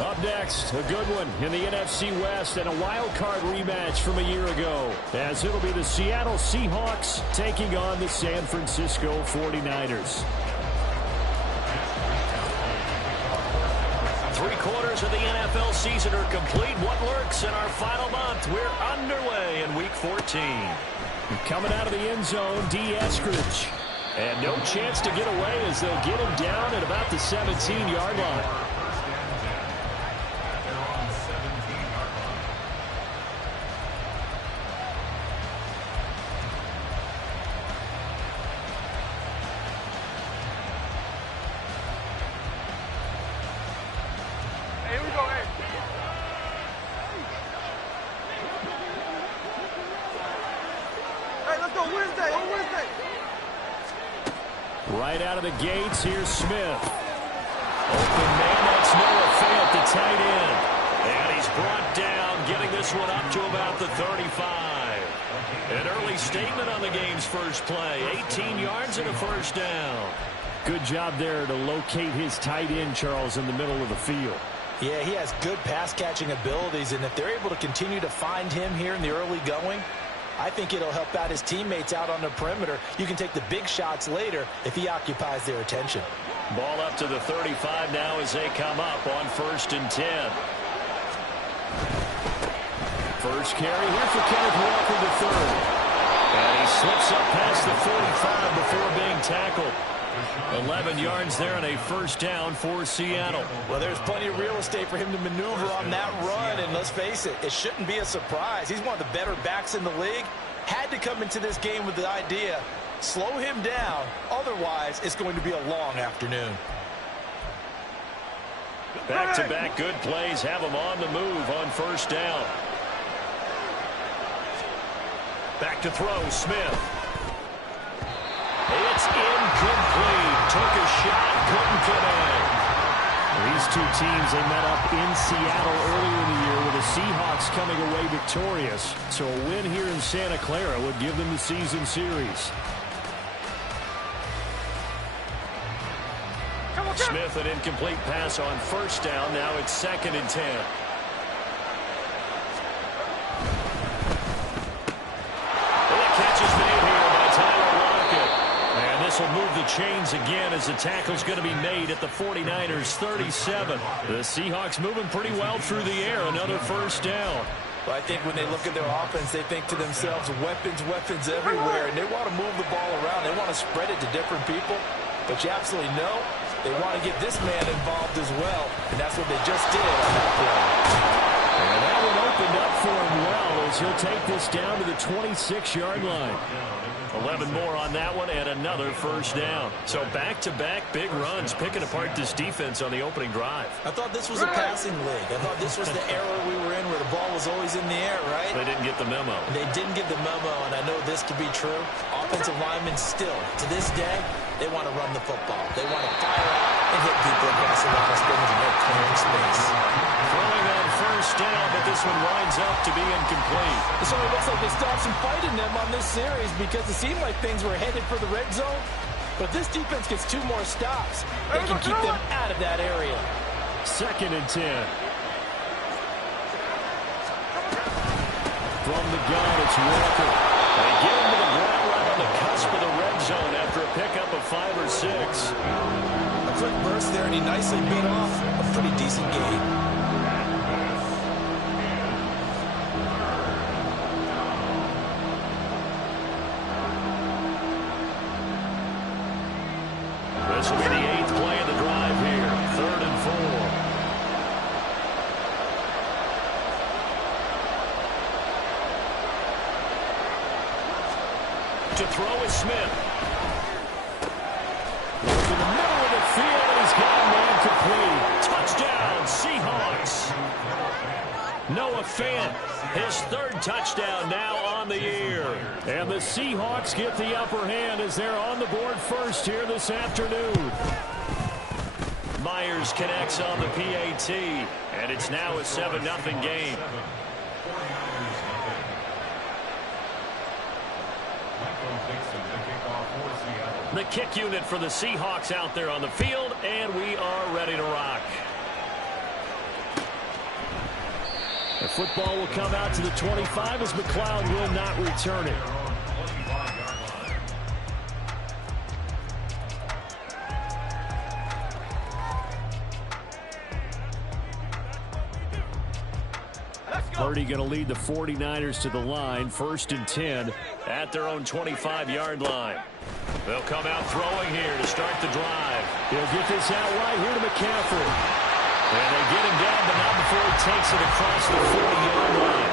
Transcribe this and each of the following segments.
Up next, a good one in the NFC West and a wild card rematch from a year ago, as it'll be the Seattle Seahawks taking on the San Francisco 49ers. 3/4 of the NFL season are complete. What lurks in our final month? We're underway in Week 14. Coming out of the end zone, D. Eskridge. And no chance to get away as they'll get him down at about the 17-yard line. Right out of the gates, here's Smith. Open man, that's Noah Fant, the tight end. And he's brought down, getting this one up to about the 35. An early statement on the game's first play. 18 yards and a first down. Good job there to locate his tight end, Charles, in the middle of the field. Yeah, he has good pass-catching abilities, and if they're able to continue to find him here in the early going, I think it'll help out his teammates out on the perimeter. You can take the big shots later if he occupies their attention. Ball up to the 35 now as they come up on 1st and 10. First carry here for Kenneth Walker III. And he slips up past the 45 before being tackled. 11 yards there and a first down for Seattle. Well, there's plenty of real estate for him to maneuver on that run, and let's face it, it shouldn't be a surprise. He's one of the better backs in the league. Had to come into this game with the idea, slow him down, otherwise it's going to be a long afternoon. Back-to-back good plays have him on the move on first down. Back to throw, Smith. It's incomplete. Took a shot, couldn't connect. These two teams, they met up in Seattle earlier in the year with the Seahawks coming away victorious. So a win here in Santa Clara would give them the season series. Smith, an incomplete pass on first down. Now it's 2nd and 10. And the catch is made here by Tyler Lockett. And this will move the chains again as the tackle's going to be made at the 49ers 37. The Seahawks moving pretty well through the air. Another first down. Well, I think when they look at their offense, they think to themselves, weapons everywhere, and they want to move the ball around. They want to spread it to different people. But you absolutely know they want to get this man involved as well, and that's what they just did on that play. And that one opened up for him well as he'll take this down to the 26-yard line. 11 more on that one and another first down. So back-to-back big runs, picking apart this defense on the opening drive. I thought this was a passing league. I thought this was the era we were in where the ball was always in the air, right? They didn't get the memo. They didn't get the memo, and I know this to be true. Offensive linemen still, to this day, they want to run the football. They want to fire out and hit people across the line of scrimmage and they're clearing space. Throwing on first down, but this one winds up to be incomplete. It sort of looks like they stopped some fight in them on this series because it seemed like things were headed for the red zone. But if this defense gets 2 more stops, they can keep them out of that area. 2nd and 10. From the gun, it's Walker. They get him to the ground right on the cusp of the red zone after a pickup of 5 or 6. A quick burst there, and he nicely bit off a pretty decent gain. This will be the 8th play of the drive here. 3rd and 4. To throw is Smith. Look in the middle of the field, and he's got a man complete. Touchdown, Seahawks. Noah Fant, his 3rd touchdown now on the year. And the Seahawks get the upper hand as they're on the board first here this afternoon. Myers connects on the PAT, and it's now a 7-0 game. The kick unit for the Seahawks out there on the field, and we are ready to rock. The football will come out to the 25 as McLeod will not return it. Purdy going to lead the 49ers to the line, 1st and 10 at their own 25-yard line. They'll come out throwing here to start the drive. He'll get this out right here to McCaffrey. And they get him down, but not before he takes it across the 40-yard line.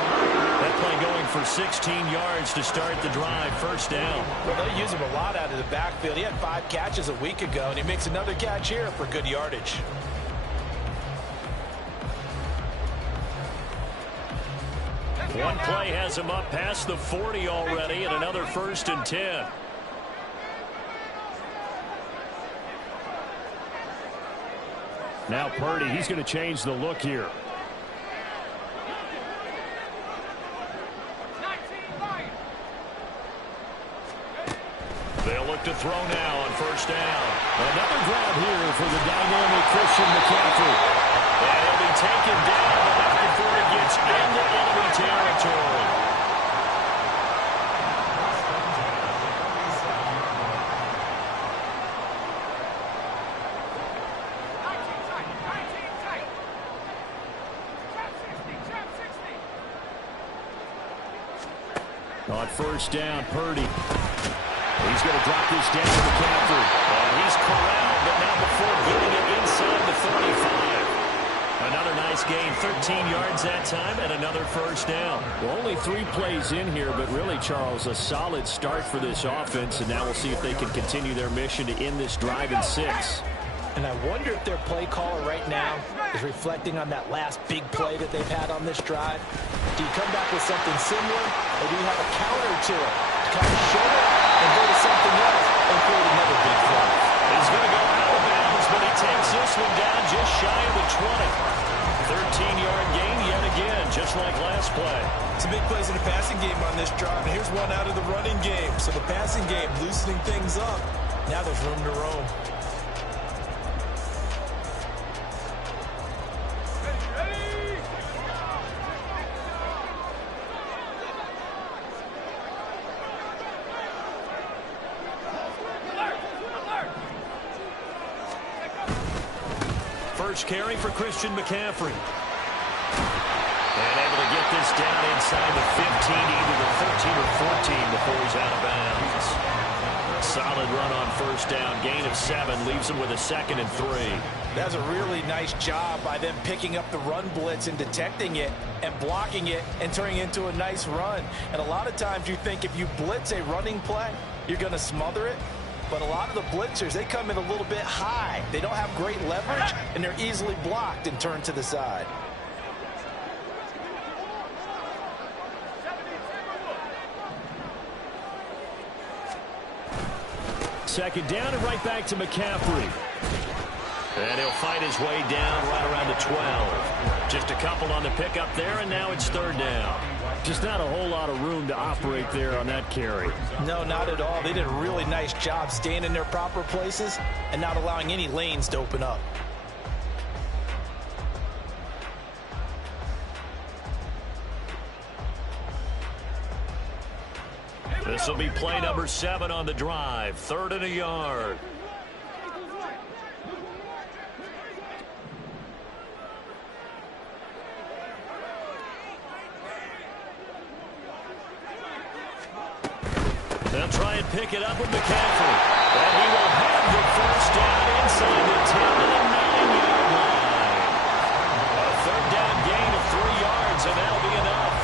That play going for 16 yards to start the drive, 1st down. Well, they use him a lot out of the backfield. He had 5 catches a week ago, and he makes another catch here for good yardage. One play has him up past the 40 already, and another 1st and 10. Now Purdy, he's going to change the look here. They'll look to throw now on 1st down. Another grab here for the dynamic Christian McCaffrey. And he'll be taken down, but not before he gets into enemy territory. On 1st down, Purdy. He's going to drop this down to McCaffrey. And he's corralled, but not before getting it inside the 35. Another nice gain, 13 yards that time, and another 1st down. Well, only 3 plays in here, but really, Charles, a solid start for this offense, and now we'll see if they can continue their mission to end this drive in 6. And I wonder if their play caller right now is reflecting on that last big play that they've had on this drive. Do you come back with something similar, or do you have a counter to it to kind of show it and go to something else and create another big play? He's going to go out of bounds, but he takes this one down just shy of the 20. 13-yard gain yet again, just like last play. Some big plays in the passing game on this drive, and here's one out of the running game. So the passing game loosening things up. Now there's room to roam. First carry for Christian McCaffrey. And able to get this down inside the 15, either the 13 or 14 before he's out of bounds. Solid run on 1st down. Gain of 7 leaves him with a 2nd and 3. That's a really nice job by them picking up the run blitz and detecting it and blocking it and turning it into a nice run. And a lot of times you think if you blitz a running play, you're going to smother it. But a lot of the blitzers, they come in a little bit high. They don't have great leverage, and they're easily blocked and turned to the side. Second down and right back to McCaffrey. And he'll fight his way down right around the 12. Just a couple on the pickup there, and now it's 3rd down. Just not a whole lot of room to operate there on that carry. No, not at all. They did a really nice job staying in their proper places and not allowing any lanes to open up. This will be play number 7 on the drive. 3rd and a yard. They'll try and pick it up with McCaffrey. And he will have the 1st down inside the 10 to the 9-yard line. A 3rd down gain of 3 yards, and that'll be enough.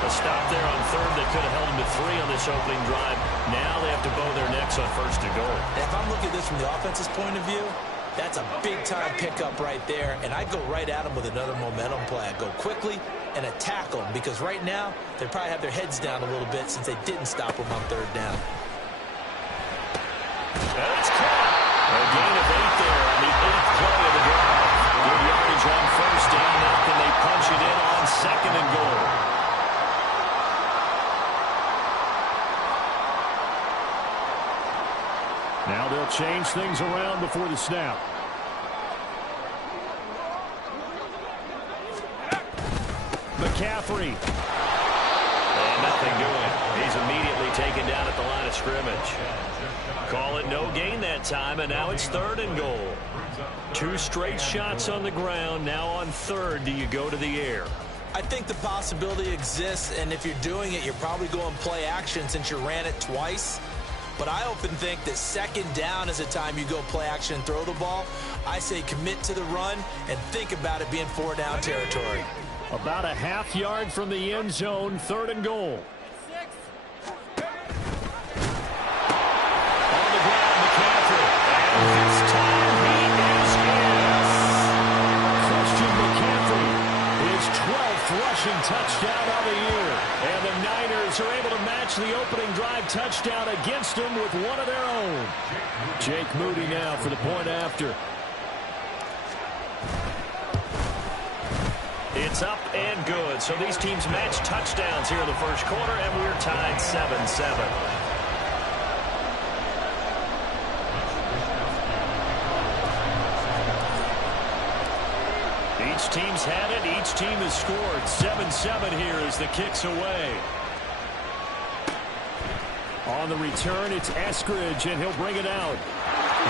A stop there on 3rd that could have held him to 3 on this opening drive. Now they have to bow their necks on 1st and goal. If I'm looking at this from the offense's point of view, that's a big-time pickup right there, and I go right at him with another momentum play. I go quickly and attack them, because right now they probably have their heads down a little bit since they didn't stop them on 3rd down. That's caught. A gain of 8 there on the 8th play of the drive. Good yardage on 1st down. Now can they punch it in on 2nd and goal? Now they'll change things around before the snap. McCaffrey. And nothing doing. He's immediately taken down at the line of scrimmage. Call it no gain that time, and now it's 3rd and goal. 2 straight shots on the ground. Now on 3rd, do you go to the air? I think the possibility exists, and if you're doing it, you're probably going play action since you ran it twice. But I often think that 2nd down is the time you go play action and throw the ball. I say commit to the run and think about it being 4 down territory. About a half yard from the end zone, 3rd and goal. On the ground, McCaffrey. And this time he is in. Christian McCaffrey, his 12th rushing touchdown of the year. And the Niners are able to match the opening drive touchdown against them with one of their own. Jake Moody now for the point after. It's up and good. So these teams match touchdowns here in the first quarter, and we're tied 7-7. Each team's had it. Each team has scored. 7-7 here as the kick's away. On the return, it's Eskridge, and he'll bring it out.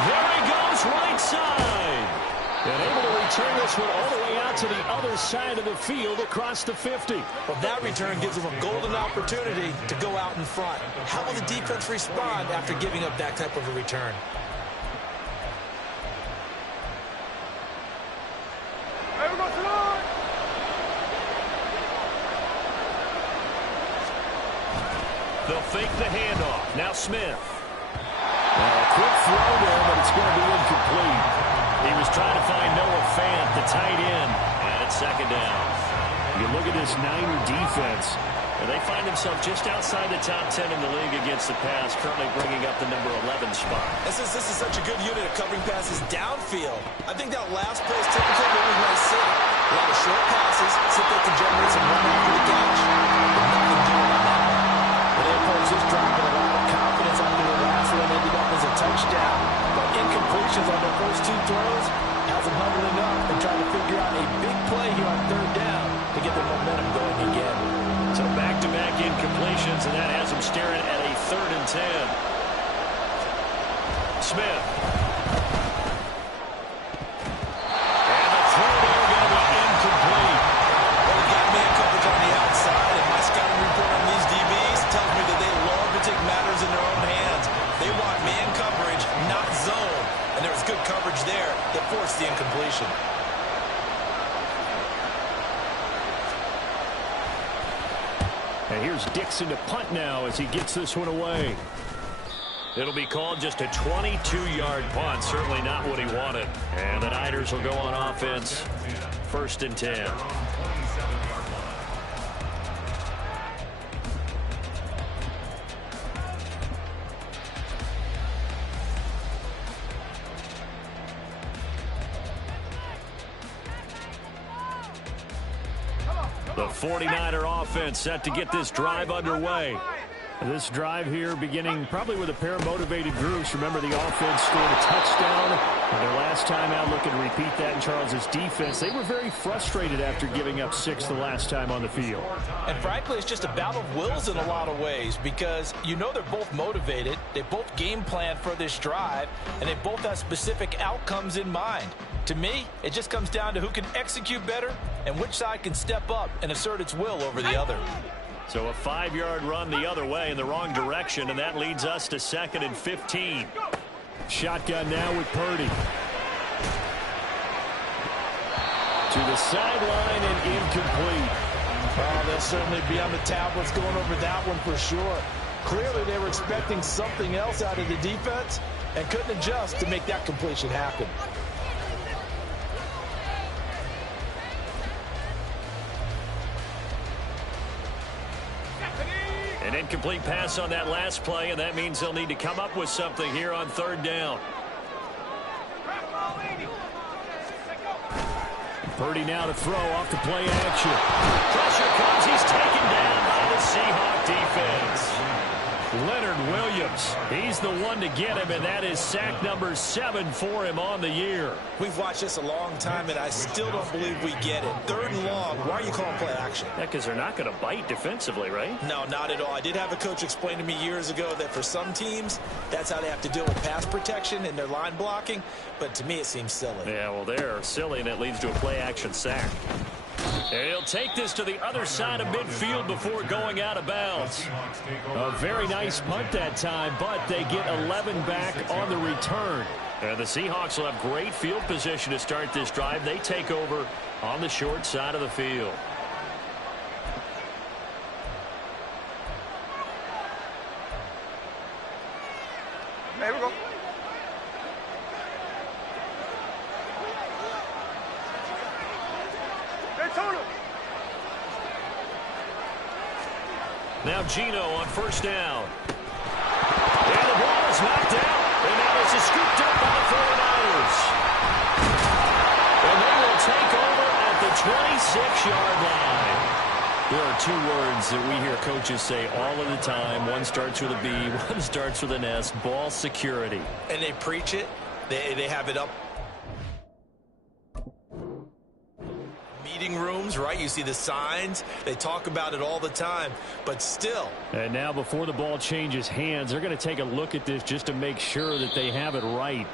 There he goes, right side. And able to return this one all the way out to the other side of the field across the 50. Well, that return gives them a golden opportunity to go out in front. How will the defense respond after giving up that type of a return? They'll fake the handoff. Now Smith. A quick throw there, but it's going to be incomplete. He was trying to find Noah Fant, the tight end, and it's 2nd down. You look at this Niner defense, and they find themselves just outside the top 10 in the league against the pass, currently bringing up the number 11 spot. This is such a good unit of covering passes downfield. I think that last play is typically what we might see. A lot of short passes, so they can generate some run after the catch. But nothing doing on that one. But they approach this drive with a lot of confidence after the last one ended up as a touchdown. But incompletions on their first 2 throws has them huddling up and trying to figure out a big play here on 3rd down to get their momentum going again. So back-to-back incompletions, and that has them staring at a 3rd and 10. Smith. And the throw there going to be incomplete. Well, we got man coverage on the outside, and my scouting report on these DBs tells me that they love to take matters in their own hands. They want man coverage, not zone. And there was good coverage there that forced the incompletion. And here's Dixon to punt now as he gets this one away. It'll be called just a 22-yard punt. Certainly not what he wanted. And the Niners will go on offense. 1st and 10. The 49er offense set to get this drive underway. This drive here beginning probably with a pair of motivated groups. Remember, the offense scored a touchdown on their last time out. Looking to repeat that in Charles's defense. They were very frustrated after giving up 6 the last time on the field. And frankly, it's just a battle of wills in a lot of ways because you know they're both motivated. They both game plan for this drive, and they both have specific outcomes in mind. To me, it just comes down to who can execute better and which side can step up and assert its will over the other. So a 5-yard run the other way in the wrong direction, and that leads us to 2nd and 15. Shotgun now with Purdy. To the sideline and incomplete. Oh, they'll certainly be on the tablets going over that one for sure. Clearly they were expecting something else out of the defense and couldn't adjust to make that completion happen. An incomplete pass on that last play, and that means they'll need to come up with something here on 3rd down. Purdy now to throw off the play action. Pressure comes. He's taken down by the Seahawk defense. Leonard Williams, he's the one to get him, and that is sack number 7 for him on the year. We've watched this a long time, and I still don't believe we get it. 3rd and long, why are you calling play action? Yeah, because they're not going to bite defensively, right? No, not at all. I did have a coach explain to me years ago that for some teams, that's how they have to deal with pass protection and their line blocking, but to me it seems silly. Yeah, well, they're silly, and it leads to a play action sack. And he'll take this to the other side of midfield before going out of bounds. A very nice punt that time, but they get 11 back on the return. And the Seahawks will have great field position to start this drive. They take over on the short side of the field. There we go. Now Gino on 1st down. And the ball is knocked out. And now this is scooped up by the 49ers. And they will take over at the 26-yard line. There are 2 words that we hear coaches say all of the time. One starts with a B, one starts with an S. Ball security. And they preach it. They have it up. Meeting rooms, right? You see the signs. They talk about it all the time, but still. And now before the ball changes hands, they're going to take a look at this just to make sure that they have it right.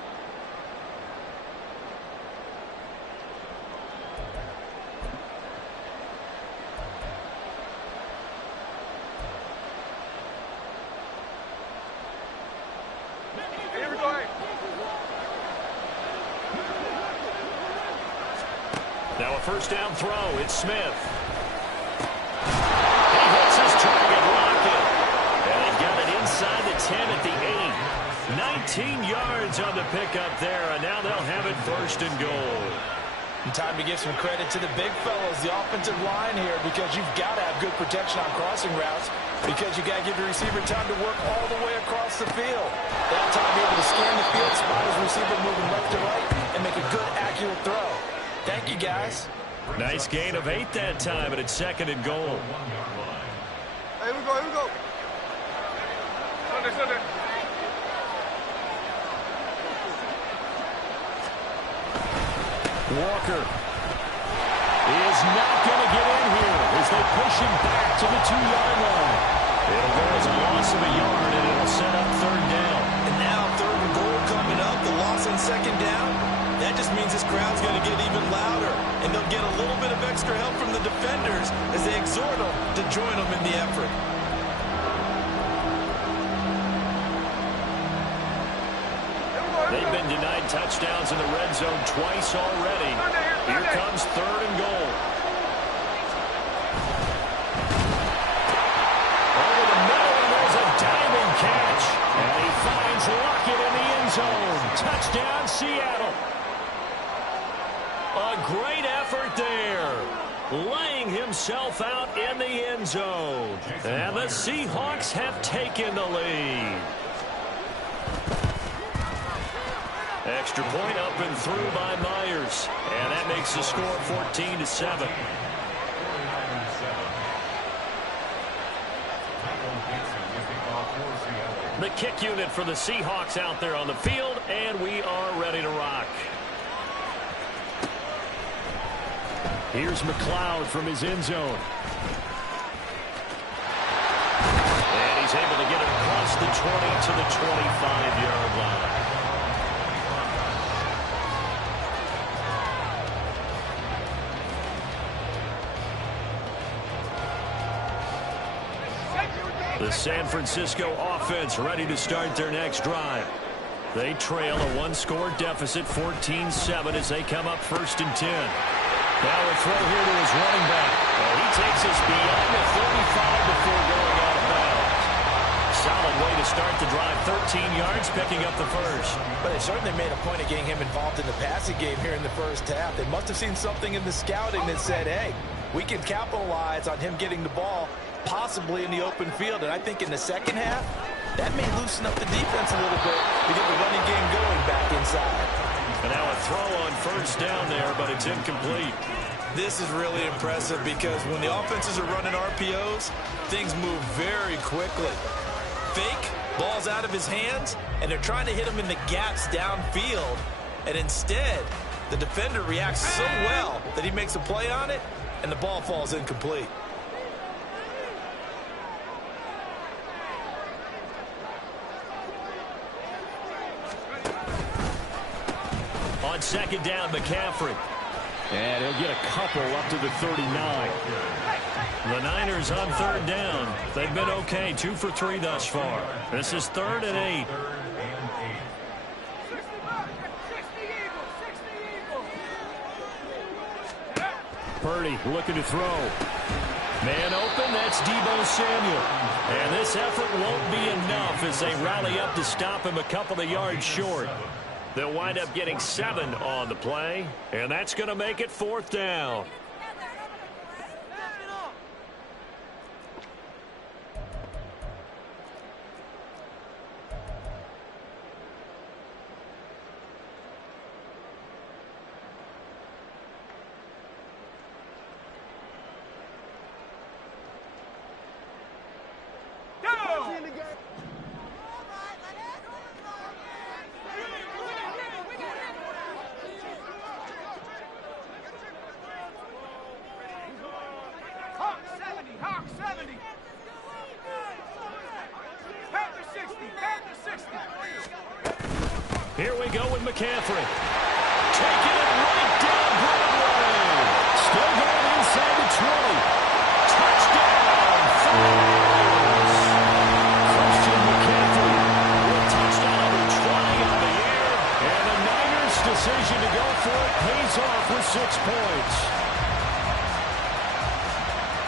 Now a 1st down throw. It's Smith. He hits his target, Lockett. And they got it inside the 10 at the 8. 19 yards on the pickup there, and now they'll have it 1st and goal. And time to give some credit to the big fellas, the offensive line here, because you've got to have good protection on crossing routes, because you got to give the receiver time to work all the way across the field. That time to be able to scan the field, spot his receiver moving left to right, and make a good, accurate throw. Thank you, guys. Nice gain of 8 that time, and it's 2nd and goal. Here we go, here we go. Sunday. Walker is not going to get in here as they push him back to the 2-yard line. It'll go as a loss of a yard, and it'll set up 3rd down. And now 3rd and goal coming up, the loss on 2nd down. That just means this crowd's going to get even louder, and they'll get a little bit of extra help from the defenders as they exhort them to join them in the effort. They've been denied touchdowns in the red zone twice already. Here comes 3rd and goal. Over the middle, and there's a diving catch. And he finds Lockett in the end zone. Touchdown, Seattle. A great effort there. Laying himself out in the end zone. And the Seahawks have taken the lead. Extra point up and through by Myers. And that makes the score 14-7. The kick unit for the Seahawks out there on the field, and we are ready to rock. Here's McLeod from his end zone. And he's able to get it across the 20 to the 25-yard line. The San Francisco offense ready to start their next drive. They trail a 1-score deficit, 14-7, as they come up 1st and 10. Now a throw here to his running back. And he takes us beyond the 35 before going out of bounds. Solid way to start the drive. 13 yards, picking up the 1st. But they certainly made a point of getting him involved in the passing game here in the 1st half. They must have seen something in the scouting that said, hey, we can capitalize on him getting the ball possibly in the open field. And I think in the 2nd half, that may loosen up the defense a little bit to get the running game going back inside. And now a throw on 1st down there, but it's incomplete. This is really impressive because when the offenses are running RPOs, things move very quickly. fake. Ball's out of his hands, and they're trying to hit him in the gaps downfield. And instead, the defender reacts so well that he makes a play on it, and the ball falls incomplete. On second down, McCaffrey. And he'll get a couple up to the 39. The Niners on third down. They've been okay, 2 for 3 thus far. This is 3rd and 8. Purdy looking to throw. Man open, that's Deebo Samuel. And this effort won't be enough as they rally up to stop him a couple of yards short. They'll wind up getting 7 on the play, and that's going to make it 4th down. Here we go with McCaffrey. Taking it right down Broadway. Still going inside the 20. Touchdown. Christian McCaffrey with touchdown number 20 on the year. And the Niners' decision to go for it pays off with 6 points.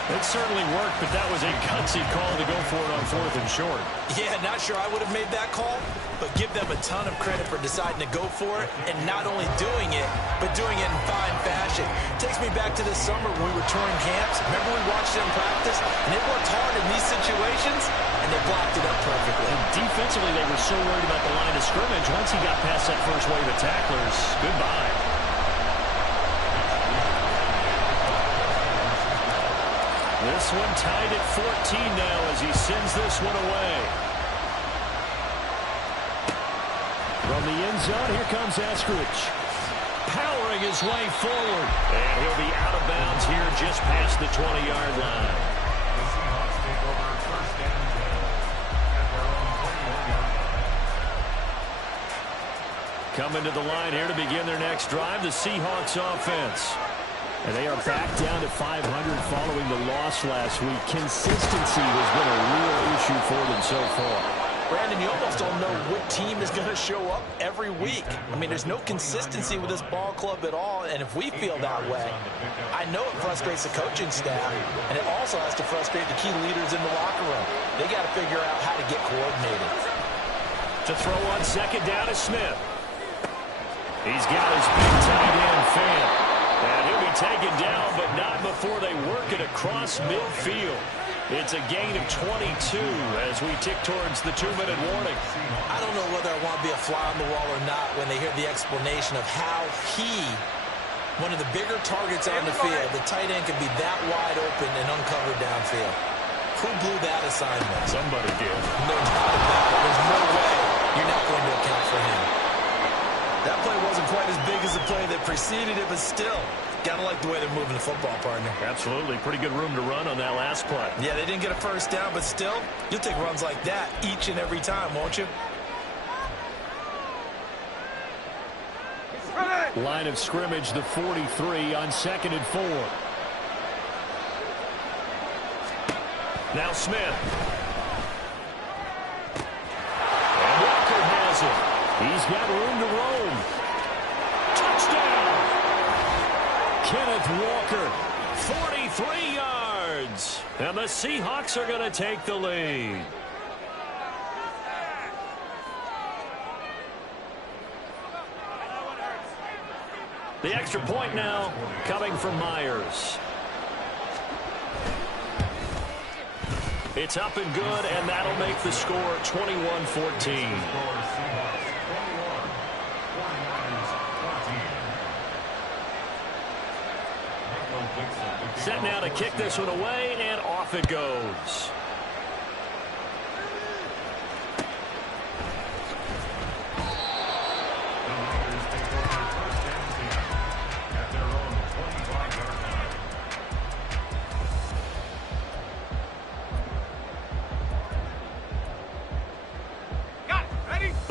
It certainly worked, but that was a gutsy call to go for it on 4th and short. Yeah, not sure I would have made that call, but give them a ton of credit for deciding to go for it and not only doing it, but doing it in fine fashion. Takes me back to this summer when we were touring camps. Remember we watched them practice, and they worked hard in these situations, and they blocked it up perfectly. And defensively, they were so worried about the line of scrimmage. Once he got past that first wave of tacklers, goodbye. This one tied at 14 now as he sends this one away. From the end zone, here comes Eskridge. Powering his way forward. And he'll be out of bounds here just past the 20-yard line. Coming to the line here to begin their next drive, the Seahawks offense. And they are back down to 500 following the loss last week. Consistency has been a real issue for them so far. Brandon, you almost don't know what team is going to show up every week. I mean, there's no consistency with this ball club at all, and if we feel that way, I know it frustrates the coaching staff, and it also has to frustrate the key leaders in the locker room. They got to figure out how to get coordinated. To throw on second down is Smith. He's got his big tight end fan. And he'll be taken down, but not before they work it across midfield. It's a gain of 22 as we tick towards the 2-minute warning. I don't know whether I want to be a fly on the wall or not when they hear the explanation of how one of the bigger targets on the field, the tight end can be that wide open and uncovered downfield. Who blew that assignment? Somebody did. No doubt about it. There's no way you're not going to account for him. That play wasn't quite as big as the play that preceded it, but still, got to like the way they're moving the football, partner. Absolutely. Pretty good room to run on that last play. Yeah, they didn't get a first down, but still, you'll take runs like that each and every time, won't you? Line of scrimmage, the 43 on 2nd and 4. Now Smith. And Walker has it. He's got room to roam. Touchdown! Kenneth Walker, 43 yards. And the Seahawks are going to take the lead. The extra point now coming from Myers. It's up and good, and that'll make the score 21-14. Set now to kick this one away, and off it goes.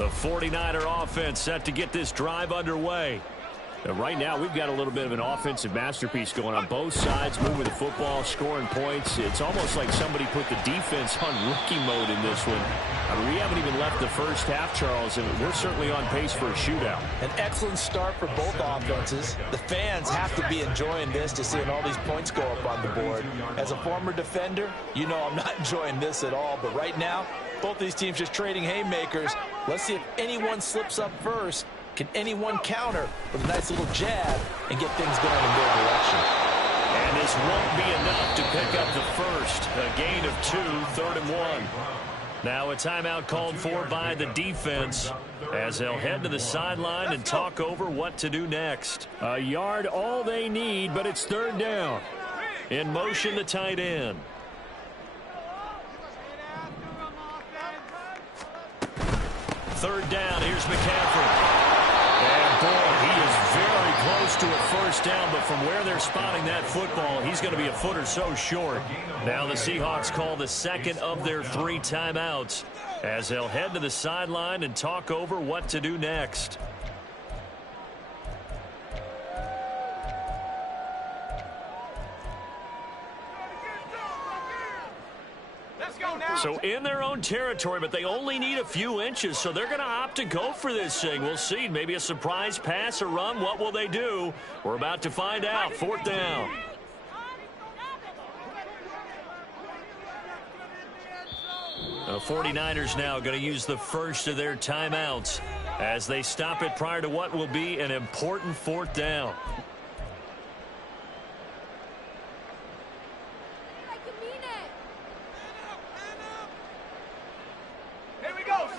The 49er offense set to get this drive underway. Right now, we've got a little bit of an offensive masterpiece going on both sides, moving the football, scoring points. It's almost like somebody put the defense on rookie mode in this one. I mean, we haven't even left the first half, Charles, and we're certainly on pace for a shootout. An excellent start for both offenses. The fans have to be enjoying this to seeing all these points go up on the board. As a former defender, you know I'm not enjoying this at all. But right now, both these teams just trading haymakers. Let's see if anyone slips up first. Can anyone counter with a nice little jab and get things going in their direction? And this won't be enough to pick up the first. A gain of 2, 3rd and 1. Now a timeout called for by the defense as they'll head to the sideline and talk over what to do next. A yard all they need, but it's 3rd down. In motion, the tight end. Third down, here's McCaffrey. And boy, he is very close to a first down, but from where they're spotting that football, he's going to be a foot or so short. Now the Seahawks call the second of their 3 timeouts as they'll head to the sideline and talk over what to do next. So in their own territory, but they only need a few inches, so they're going to opt to go for this thing. We'll see. Maybe a surprise pass or run. What will they do? We're about to find out. 4th down. The 49ers now going to use the first of their timeouts as they stop it prior to what will be an important 4th down.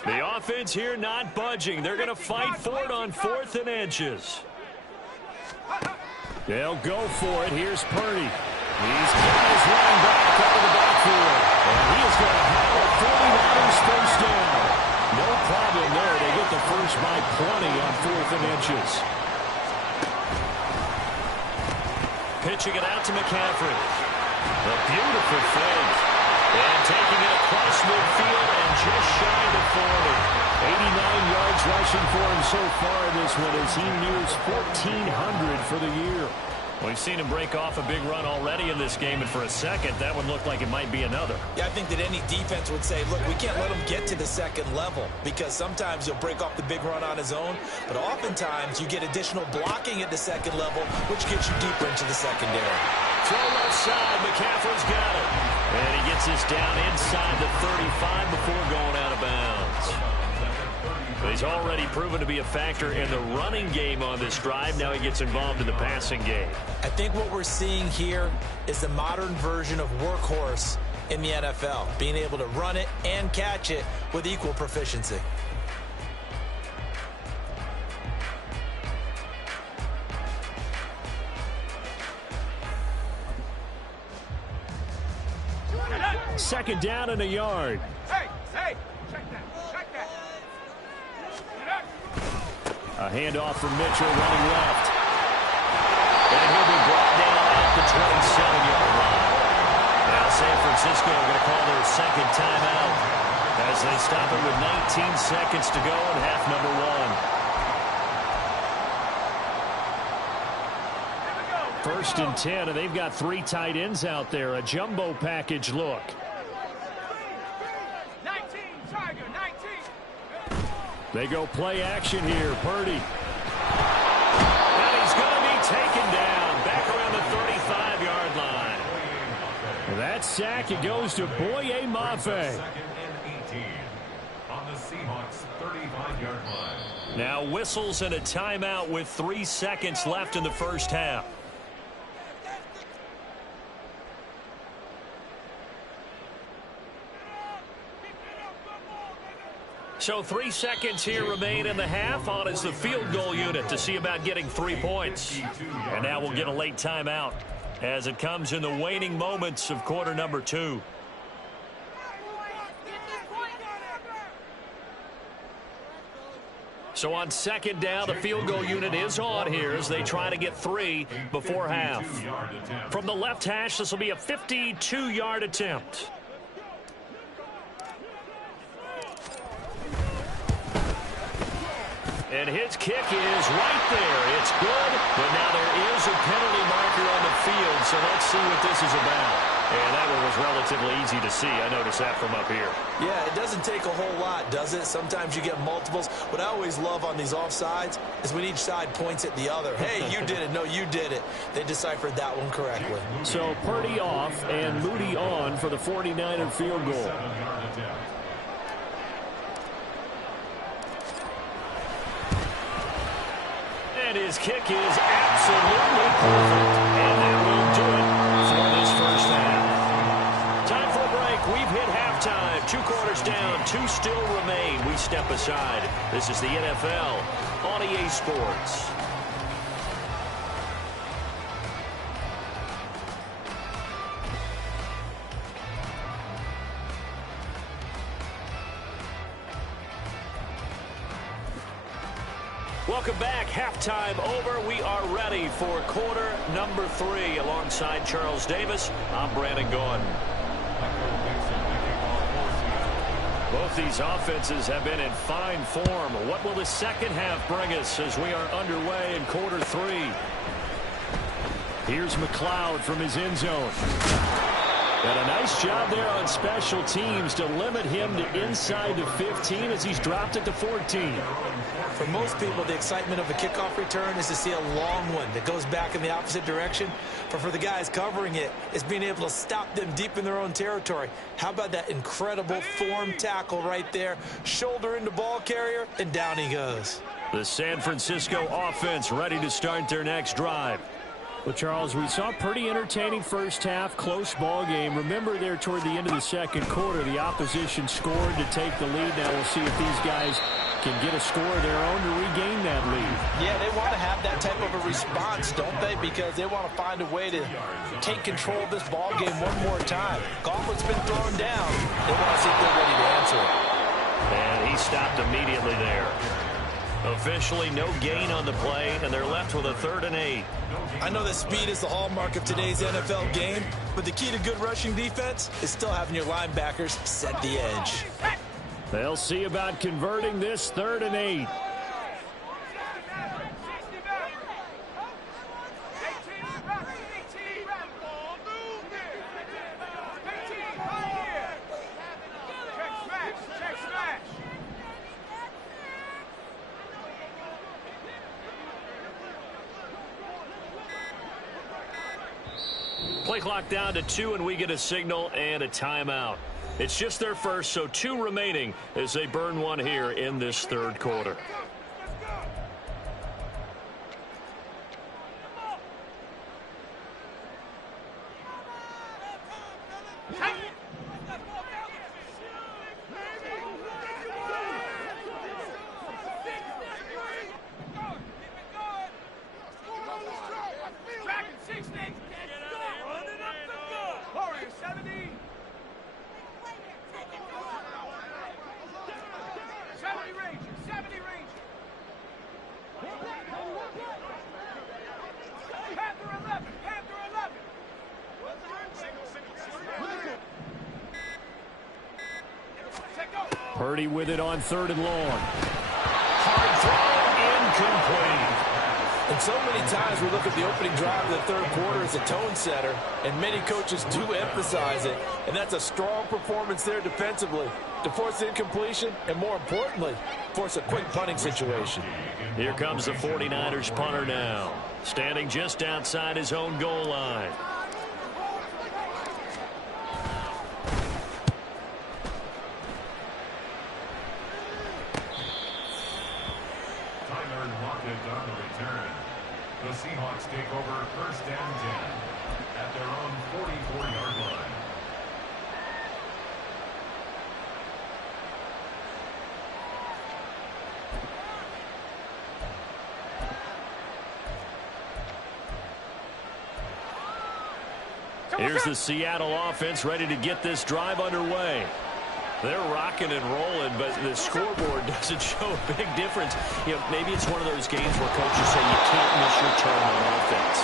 The offense here not budging. They're going to fight for it on 4th and inches. They'll go for it. Here's Purdy. He's got his running back out of the backfield. And he is going to have a 49ers first down. No problem there. They get the first by 20 on 4th and inches. Pitching it out to McCaffrey. The beautiful fake. And taking it across midfield and just shy of the 40. 89 yards rushing for him so far in this one as he nears 1,400 for the year. We've seen him break off a big run already in this game, and for a second, that would look like it might be another. Yeah, I think that any defense would say, look, we can't let him get to the second level because sometimes he'll break off the big run on his own, but oftentimes you get additional blocking at the second level, which gets you deeper into the secondary. Throw left side, McCaffrey's got it. And he gets this down inside the 35 before going out of bounds. But he's already proven to be a factor in the running game on this drive. Now he gets involved in the passing game. I think what we're seeing here is the modern version of workhorse in the NFL, being able to run it and catch it with equal proficiency. Second down and a yard. Hey, check that. A handoff from Mitchell running left. And he'll be brought down at the 27-yard line. Now San Francisco are going to call their second timeout as they stop it with 19 seconds to go in half number 1. 1st and 10, and they've got 3 tight ends out there. A jumbo package look. 19, Tiger, 19. They go play action here. Purdy. And he's going to be taken down back around the 35-yard line. That sack, it goes to Boye Mafe. On the Seahawks 35-yard line. Now whistles and a timeout with 3 seconds left in the first half. So 3 seconds here remain in the half. On is the field goal unit to see about getting 3 points. And now we'll get a late timeout as it comes in the waning moments of quarter number 2. So on second down, the field goal unit is on here as they try to get 3 before half. From the left hash, this will be a 52-yard attempt. And his kick is right there. It's good, but now there is a penalty marker on the field, so let's see what this is about. And that one was relatively easy to see. I noticed that from up here. Yeah, it doesn't take a whole lot, does it? Sometimes you get multiples. What I always love on these offsides is when each side points at the other. Hey, you did it. No, you did it. They deciphered that one correctly. So Purdy off and Moody on for the 49er field goal. And his kick is absolutely perfect. And that will do it for this first half. Time for a break. We've hit halftime. 2 quarters down. 2 still remain. We step aside. This is the NFL on EA Sports. Welcome back. Halftime over. We are ready for quarter number 3. Alongside Charles Davis, I'm Brandon Gaudin. Both these offenses have been in fine form. What will the second half bring us as we are underway in quarter 3? Here's McLeod from his end zone. And a nice job there on special teams to limit him to inside the 15 as he's dropped it to 14. For most people, the excitement of a kickoff return is to see a long one that goes back in the opposite direction. But for the guys covering it, it's being able to stop them deep in their own territory. How about that incredible form tackle right there? Shoulder into ball carrier, and down he goes. The San Francisco offense ready to start their next drive. Well, Charles, we saw a pretty entertaining first half, close ball game. Remember there toward the end of the second quarter, the opposition scored to take the lead. Now we'll see if these guys can get a score of their own to regain that lead. Yeah, they want to have that type of a response, don't they? Because they want to find a way to take control of this ball game one more time. Gauntlet's been thrown down. They want to see if they're ready to answer it. And he stopped immediately there. Officially no gain on the play, and they're left with a 3rd and 8. I know that speed is the hallmark of today's NFL game, but the key to good rushing defense is still having your linebackers set the edge. They'll see about converting this 3rd and 8. Play clock down to 2, and we get a signal and a timeout. It's just their first, so 2 remaining as they burn one here in this 3rd quarter. Purdy with it on 3rd and long. Hard throw, incomplete. And so many times we look at the opening drive of the 3rd quarter as a tone setter, and many coaches do emphasize it, and that's a strong performance there defensively to force incompletion and, more importantly, force a quick punting situation. Here comes the 49ers punter now, standing just outside his own goal line. On the return. The Seahawks take over 1st and 10 at their own 44-yard line. Here's the Seattle offense ready to get this drive underway. They're rocking and rolling, but the scoreboard doesn't show a big difference. You know, maybe it's one of those games where coaches say you can't miss your turn on offense.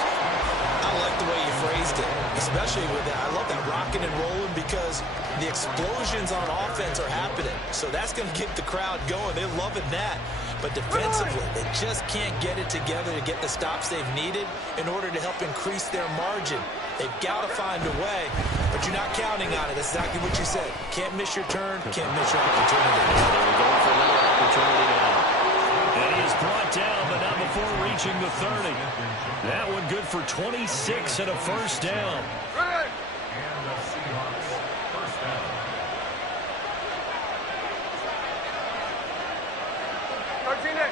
I like the way you phrased it, especially with that. I love that rocking and rolling because the explosions on offense are happening. So that's going to get the crowd going. They're loving that. But defensively, they just can't get it together to get the stops they've needed in order to help increase their margin. They've got to find a way, but you're not counting on it. That's exactly what you said. Can't miss your turn, can't miss your opportunity. They're going for another opportunity now. And he is brought down, but not before reaching the 30. That one good for 26 and a first down. And the Seahawks first down.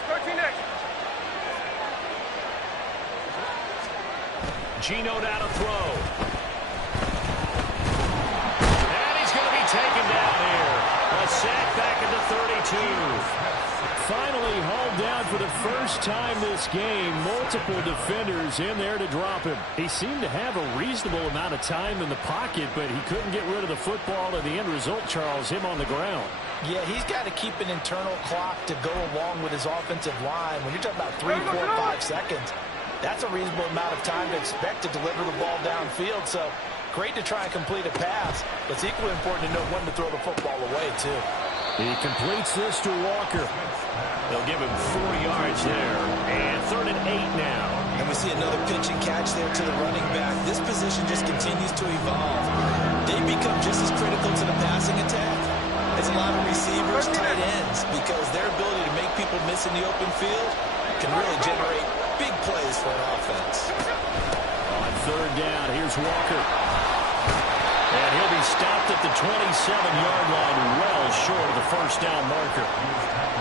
13 next. Geno now to throw. And he's going to be taken down here. A sack back at the 32. Finally hauled down for the first time this game. Multiple defenders in there to drop him. He seemed to have a reasonable amount of time in the pocket, but he couldn't get rid of the football, and the end result, Charles, him on the ground. Yeah, he's got to keep an internal clock to go along with his offensive line. When you're talking about 3, 4, 5 seconds, that's a reasonable amount of time to expect to deliver the ball downfield. So great to try and complete a pass, but it's equally important to know when to throw the football away, too. He completes this to Walker. They'll give him 4 yards there. And 3rd and 8 now. And we see another pitch and catch there to the running back. This position just continues to evolve. They become just as critical to the passing attack as a lot of receivers, tight ends, because their ability to make people miss in the open field can really generate big plays for an offense. On 3rd down, here's Walker. And he'll be stopped at the 27-yard line, well short of the first down marker.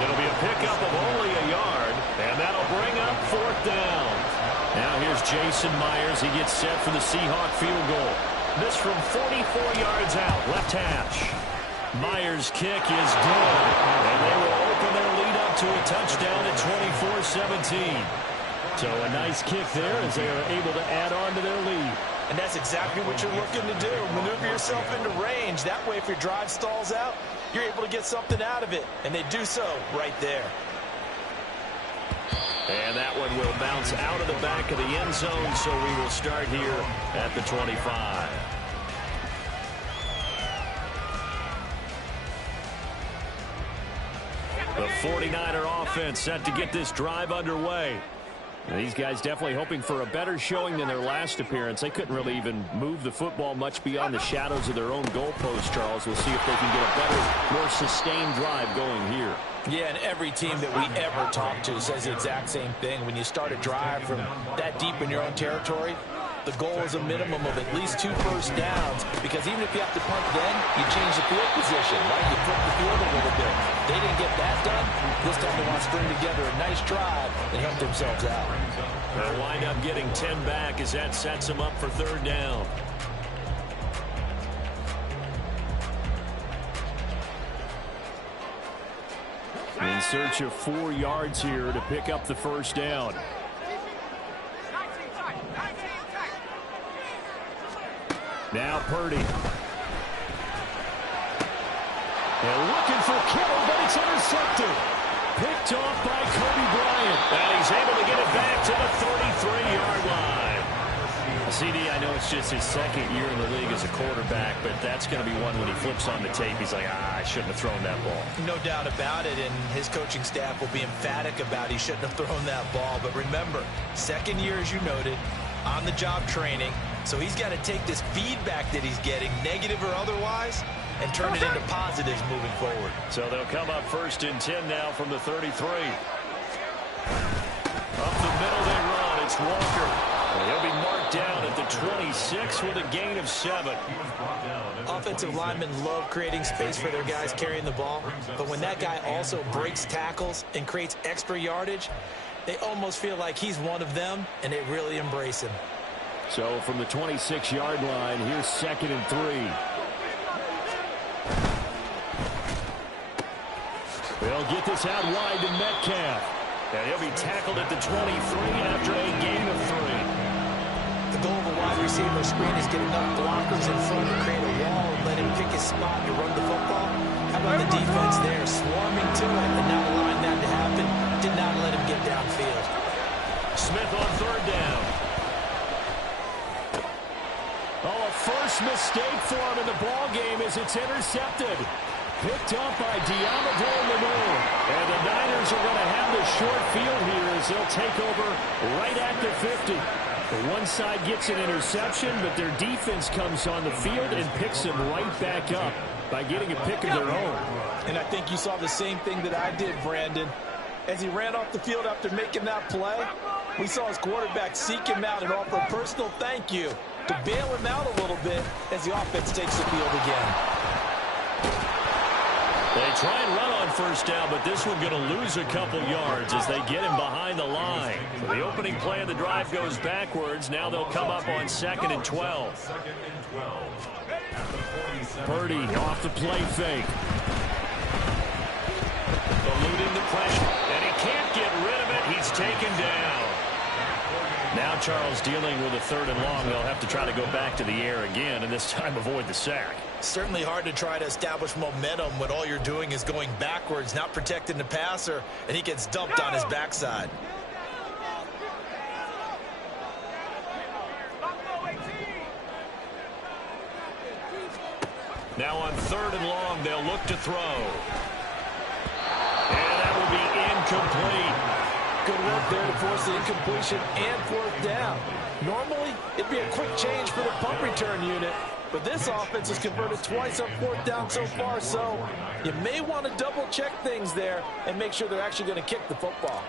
It'll be a pickup of only a yard, and that'll bring up 4th down. Now here's Jason Myers. He gets set for the Seahawk field goal. This from 44 yards out, left hash. Myers' kick is good, and they will open their lead up to a touchdown at 24-17. So a nice kick there as they are able to add on to their lead. And that's exactly what you're looking to do. Maneuver yourself into range. That way, if your drive stalls out, you're able to get something out of it. And they do so right there. And that one will bounce out of the back of the end zone, so we will start here at the 25. The 49er offense set to get this drive underway. And these guys definitely hoping for a better showing than their last appearance. They couldn't really even move the football much beyond the shadows of their own goalpost, Charles. We'll see if they can get a better, more sustained drive going here. Yeah, and every team that we ever talk to says the exact same thing. When you start a drive from that deep in your own territory, the goal is a minimum of at least 2 first downs, because even if you have to punt then, you change the field position, right? You flip the field a little bit. They didn't get that done. This time they want to string together a nice drive and help themselves out. They'll wind up getting 10 back as that sets them up for 3rd down. In search of 4 yards here to pick up the first down. Now Purdy. They're looking for Kittle, but it's intercepted. Picked off by Kobe Bryant. And he's able to get it back to the 33-yard line. CD, I know it's just his 2nd year in the league as a quarterback, but that's going to be one when he flips on the tape. He's like, I shouldn't have thrown that ball. No doubt about it, and his coaching staff will be emphatic about he shouldn't have thrown that ball. But remember, 2nd year, as you noted, on-the-job training. So he's got to take this feedback that he's getting, negative or otherwise, and turn it into positives moving forward. So they'll come up 1st and 10 now from the 33. Up the middle they run. It's Walker. And he'll be marked down at the 26 with a gain of 7. Offensive linemen love creating space for their guys carrying the ball, but when that guy also breaks tackles and creates extra yardage, they almost feel like he's one of them, and they really embrace him. So from the 26-yard line, here's 2nd and 3. They'll get this out wide to Metcalf. And he'll be tackled at the 23 after a gain of 3. The goal of a wide receiver screen is get enough blockers in front to create a wall and let him pick his spot to run the football. How about the defense there, swarming to it and not allowing that to happen? Did not let him get downfield. Smith on 3rd down. Oh, a first mistake for him in the ball game as it's intercepted. Picked up by Diamador-Lenore. And the Niners are going to have the short field here as they'll take over right at the 50. The one side gets an interception, but their defense comes on the field and picks them right back up by getting a pick of their own. And I think you saw the same thing that I did, Brandon. As he ran off the field after making that play, we saw his quarterback seek him out and offer a personal thank you to bail him out a little bit as the offense takes the field again. They try and run on first down, but this one going to lose a couple yards as they get him behind the line. So the opening play of the drive goes backwards. Now they'll come up on 2nd and 12. Purdy off the play fake. Eluding the pressure, and he can't get rid of it. He's taken down. Now Charles dealing with a 3rd and long. They'll have to try to go back to the air again, and this time avoid the sack. Certainly hard to try to establish momentum when all you're doing is going backwards, not protecting the passer, and he gets dumped on his backside. Now on 3rd and long, they'll look to throw. And that will be incomplete. Good work there to force the incompletion and 4th down. Normally, it'd be a quick change for the punt return unit, but this offense has converted twice on 4th down so far, so you may want to double-check things there and make sure they're actually going to kick the football.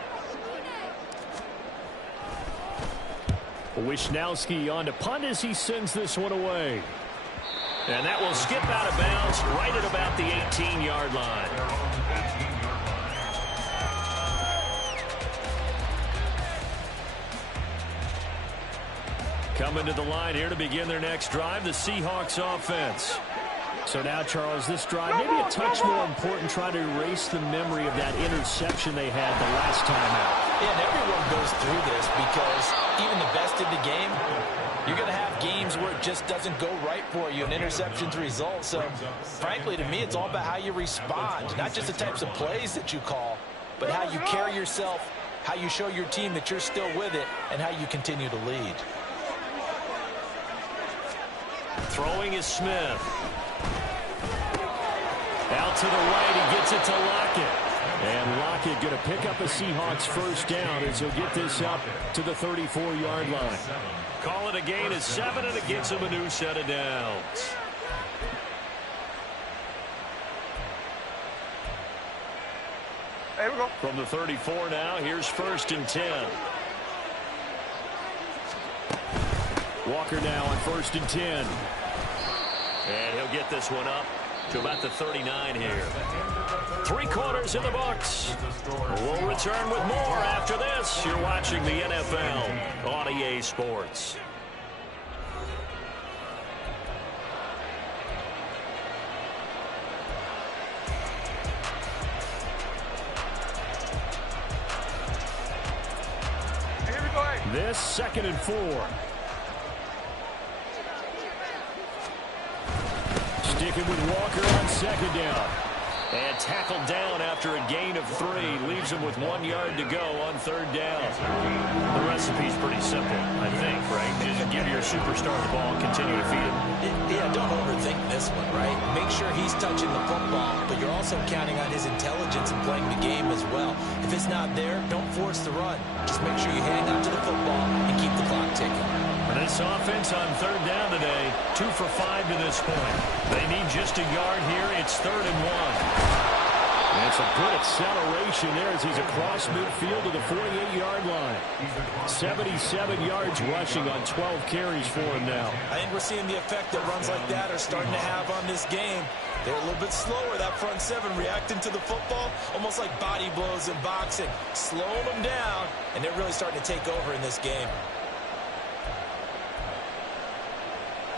Wishnowski on to punt as he sends this one away. And that will skip out of bounds right at about the 18-yard line. Coming to the line here to begin their next drive, the Seahawks offense. So now, Charles, this drive maybe a touch more important, trying to erase the memory of that interception they had the last time out. Yeah, and everyone goes through this because even the best in the game, you're going to have games where it just doesn't go right for you, and interceptions result. So, frankly, to me, it's all about how you respond, not just the types of plays that you call, but how you carry yourself, how you show your team that you're still with it, and how you continue to lead. Throwing is Smith. Out to the right, he gets it to Lockett. And Lockett going to pick up a Seahawks 1st down as he'll get this up to the 34-yard line. Call it a gain of 7, and it gets him a new set of downs. Here we go. From the 34 now, here's 1st and 10. Walker now on 1st and 10. And he'll get this one up to about the 39 here. 3 quarters in the books. We'll return with more after this. You're watching the NFL on EA Sports. Here we go. This 2nd and 4. Sticking with Walker on 2nd down. And tackled down after a gain of 3. Leaves him with 1 yard to go on 3rd down. The recipe's pretty simple, I think, right? Just give your superstar the ball and continue to feed him. Yeah, don't overthink this one, right? Make sure he's touching the football, but you're also counting on his intelligence in playing the game as well. If it's not there, don't force the run. Just make sure you hang on to the football and keep the clock ticking. This offense on 3rd down today, 2 for 5 to this point. They need just a yard here. It's 3rd and 1. And it's a good acceleration there as he's across midfield to the 48-yard line. 77 yards rushing on 12 carries for him now. I think we're seeing the effect that runs like that are starting to have on this game. They're a little bit slower, that front 7, reacting to the football, almost like body blows in boxing. Slowing them down, and they're really starting to take over in this game.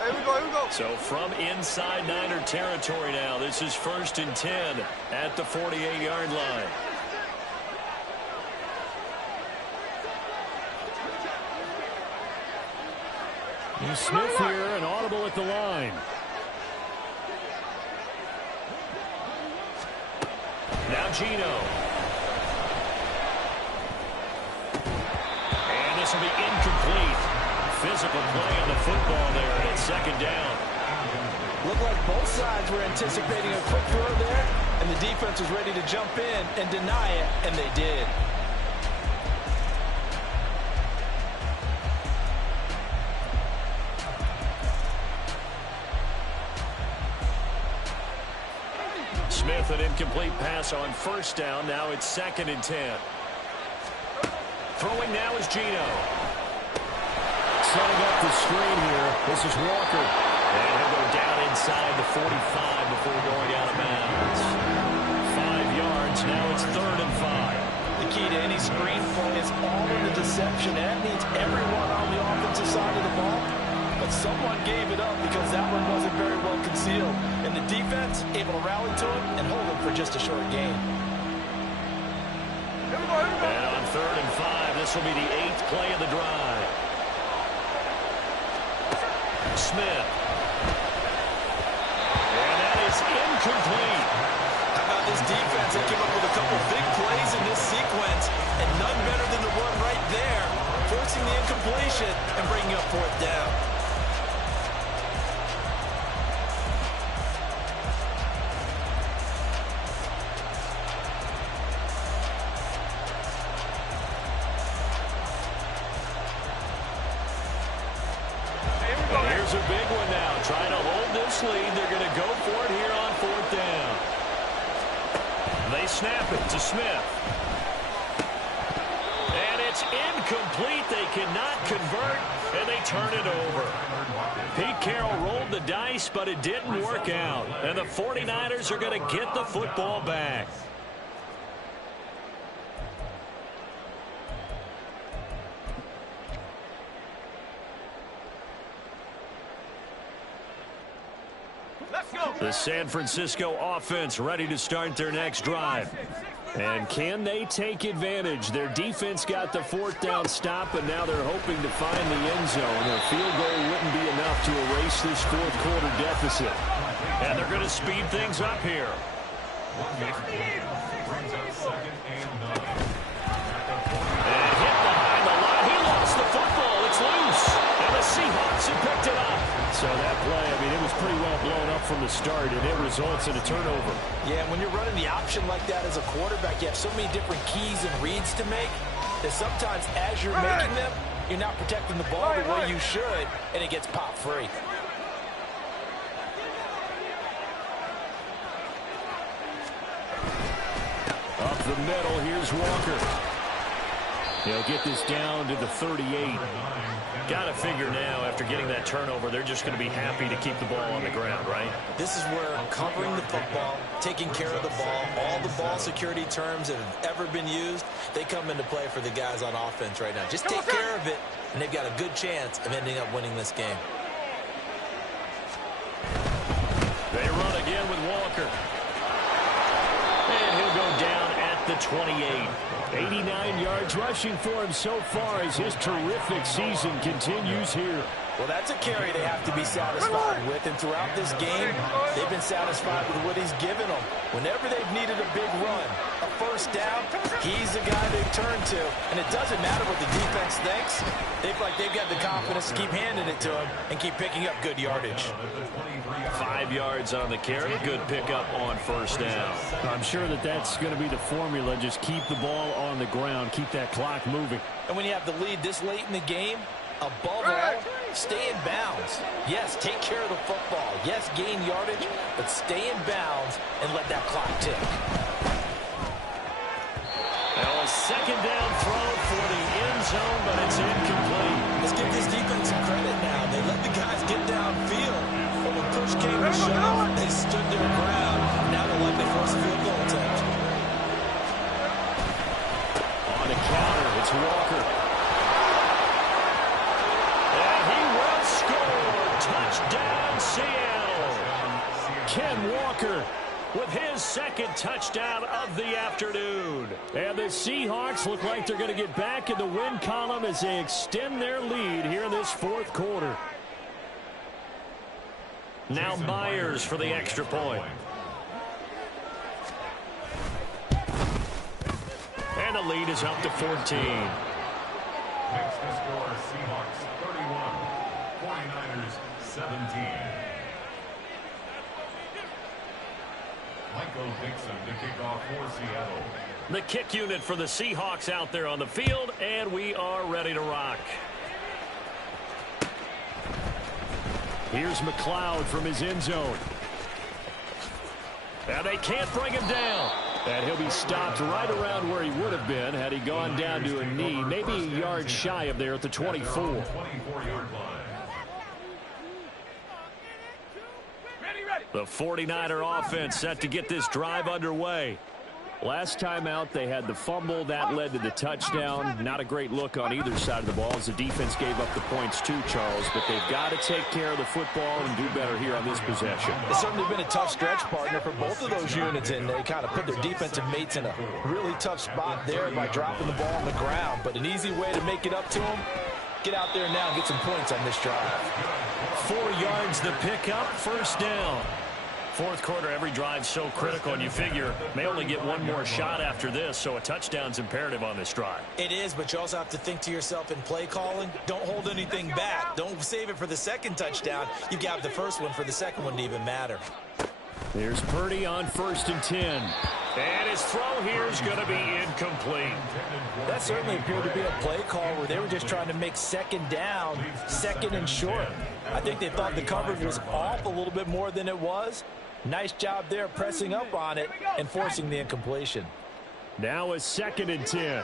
Here we go, here we go. So from inside Niner territory now, this is 1st and 10 at the 48-yard line. And Smith here, an audible at the line. Now Gino. And this will be incomplete. Physical play on the football there, and it's 2nd down. Looked like both sides were anticipating a quick throw there, and the defense was ready to jump in and deny it, and they did. Smith, an incomplete pass on first down. Now it's 2nd and 10. Throwing now is Gino. Setting up the screen here. This is Walker. And he'll go down inside the 45 before going out of bounds. 5 yards. Now it's 3rd and 5. The key to any screen play is all in the deception. And that means everyone on the offensive side of the ball. But someone gave it up because that one wasn't very well concealed. And the defense able to rally to it and hold it for just a short gain. And on 3rd and 5, this will be the 8th play of the drive. Smith. And that is incomplete. How about this defense? They came up with a couple big plays in this sequence, and none better than the one right there, forcing the incompletion and bringing up 4th down. Here's a big one now. Trying to hold this lead. They're going to go for it here on 4th down. They snap it to Smith. And it's incomplete. They cannot convert, and they turn it over. Pete Carroll rolled the dice, but it didn't work out. And the 49ers are going to get the football back. The San Francisco offense ready to start their next drive. And can they take advantage? Their defense got the 4th down stop, but now they're hoping to find the end zone. A field goal wouldn't be enough to erase this 4th quarter deficit. And they're going to speed things up here. And hit behind the line. He lost the football. It's loose. And the Seahawks have picked it up. So that play, I mean, it was pretty well blown up from the start, and it results in a turnover. Yeah, when you're running the option like that as a quarterback, you have so many different keys and reads to make that sometimes as you're making them, you're not protecting the ball the way you should, and it gets popped free. Up the middle, here's Walker. He'll get this down to the 38. Got to figure now, after getting that turnover, they're just going to be happy to keep the ball on the ground, right? This is where covering the football, taking care of the ball, all the ball security terms that have ever been used, they come into play for the guys on offense right now. Just take care of it, and they've got a good chance of ending up winning this game. They run again with Walker. And he'll go down at the 28. 89 yards rushing for him so far as his terrific season continues here. Well, that's a carry they have to be satisfied with, and throughout this game, they've been satisfied with what he's given them. Whenever they've needed a big run, a 1st down, he's the guy they turn to, and it doesn't matter what the defense thinks. They feel like they've got the confidence to keep handing it to him and keep picking up good yardage. 5 yards on the carry. Good pickup on 1st down. I'm sure that that's going to be the formula. Just keep the ball on the ground. Keep that clock moving. And when you have the lead this late in the game, above all, stay in bounds. Yes, take care of the football. Yes, gain yardage, but stay in bounds and let that clock tick. Now a 2nd down throw for the end zone, but it's incomplete. Let's give this defense some credit now. They let the guys get downfield, but when push came to shove, they stood their ground. Now they're likely to force a field goal attempt. On a counter, it's Walker. And he will score. Touchdown, Seattle. Ken Walker with his 2nd touchdown of the afternoon. And the Seahawks look like they're going to get back in the win column as they extend their lead here in this 4th quarter. Now Myers for the extra point. And the lead is up to 14. Makes the score, Seahawks 31, 49ers 17. Michael Dixon to kick off for Seattle. The kick unit for the Seahawks out there on the field, and we are ready to rock. Here's McLeod from his end zone. Now they can't bring him down. And he'll be stopped right around where he would have been had he gone down to a knee, maybe a yard shy of there at the 24. 24-yard line. The 49er offense set to get this drive underway. Last time out, they had the fumble. That led to the touchdown. Not a great look on either side of the ball as the defense gave up the points too, Charles. But they've got to take care of the football and do better here on this possession. It's certainly been a tough stretch, partner, for both of those units, and they kind of put their defensive mates in a really tough spot there by dropping the ball on the ground. But an easy way to make it up to them, get out there now and get some points on this drive. 4 yards the pickup, first down. Fourth quarter, every drive so critical, and you figure may only get one more shot after this, so a touchdown's imperative on this drive. It is, but you also have to think to yourself in play calling, don't hold anything back. Don't save it for the second touchdown. You got the first one for the second one to even matter. There's Purdy on 1st and 10. And his throw here is going to be incomplete. That certainly appeared to be a play call where they were just trying to make second down, second and short. I think they thought the coverage was off a little bit more than it was. Nice job there pressing up on it and forcing the incompletion. Now a 2nd and 10.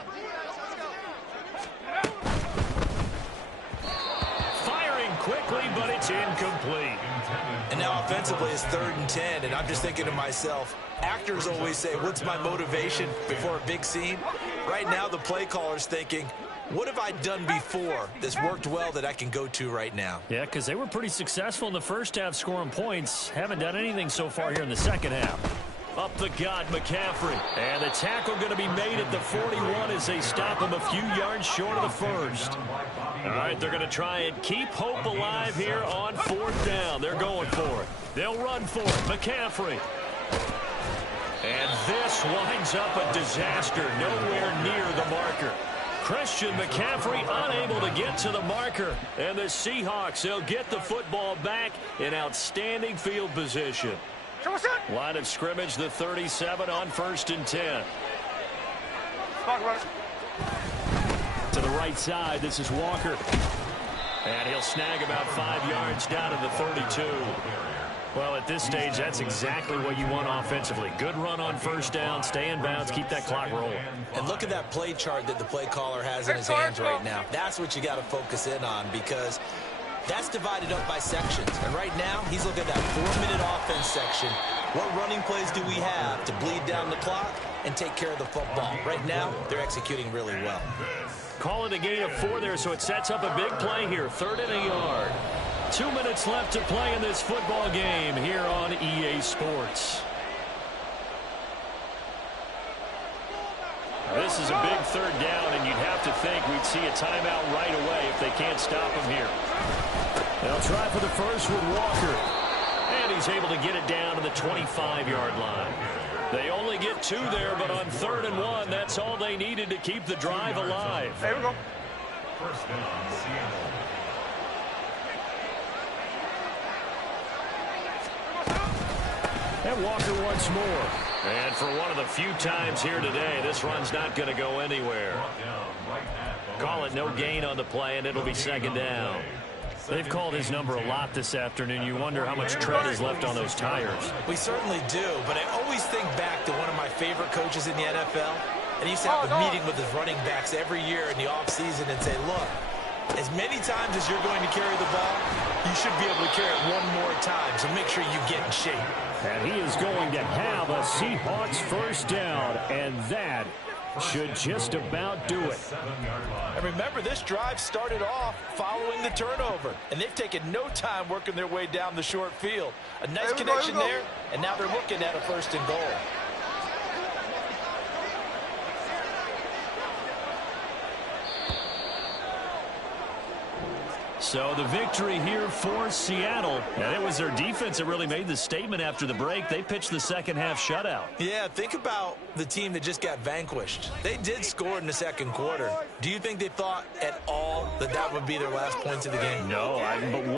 Firing quickly, but it's incomplete. And now offensively it's 3rd and 10, and I'm just thinking to myself, actors always say, what's my motivation before a big scene? Right now the play caller's thinking, what have I done before that's worked well that I can go to right now? Yeah, because they were pretty successful in the first half scoring points. Haven't done anything so far here in the second half. Up the gut, McCaffrey. And the tackle going to be made at the 41 as they stop him a few yards short of the first. All right, they're going to try and keep hope alive here on 4th down. They're going for it. They'll run for it. McCaffrey. And this winds up a disaster. Nowhere near the marker. Christian McCaffrey unable to get to the marker. And the Seahawks, they'll get the football back in outstanding field position. Line of scrimmage, the 37 on 1st and 10. To the right side, this is Walker. And he'll snag about 5 yards down to the 32. Well, at this stage, that's exactly what you want offensively. Good run on 1st down, stay in bounds, keep that clock rolling. And look at that play chart that the play caller has in his hands right now. That's what you got to focus in on, because that's divided up by sections. And right now, he's looking at that 4-minute offense section. What running plays do we have to bleed down the clock and take care of the football? Right now, they're executing really well. Call it a gain of 4 there, so it sets up a big play here. 3rd and a yard. 2 minutes left to play in this football game here on EA Sports. This is a big 3rd down, and you'd have to think we'd see a timeout right away if they can't stop him here. They'll try for the first with Walker. And he's able to get it down to the 25-yard line. They only get 2 there, but on 3rd and 1, that's all they needed to keep the drive alive. There we go. First down, Seattle. And Walker once more. And for one of the few times here today, this run's not going to go anywhere. Call it no gain on the play, and it'll be 2nd down. They've called his number a lot this afternoon. You wonder how much tread is left on those tires. We certainly do, but I always think back to one of my favorite coaches in the NFL. And he used to have a meeting with his running backs every year in the offseason and say, look, as many times as you're going to carry the ball, you should be able to carry it one more time, so make sure you get in shape. And he is going to have a Seahawks first down, and that should just about do it. And remember, this drive started off following the turnover, and they've taken no time working their way down the short field. A nice connection there, and now they're looking at a 1st and goal. So the victory here for Seattle. And it was their defense that really made the statement after the break. They pitched the second half shutout. Yeah, think about the team that just got vanquished. They did score in the second quarter. Do you think they thought at all that that would be their last points of the game? No, but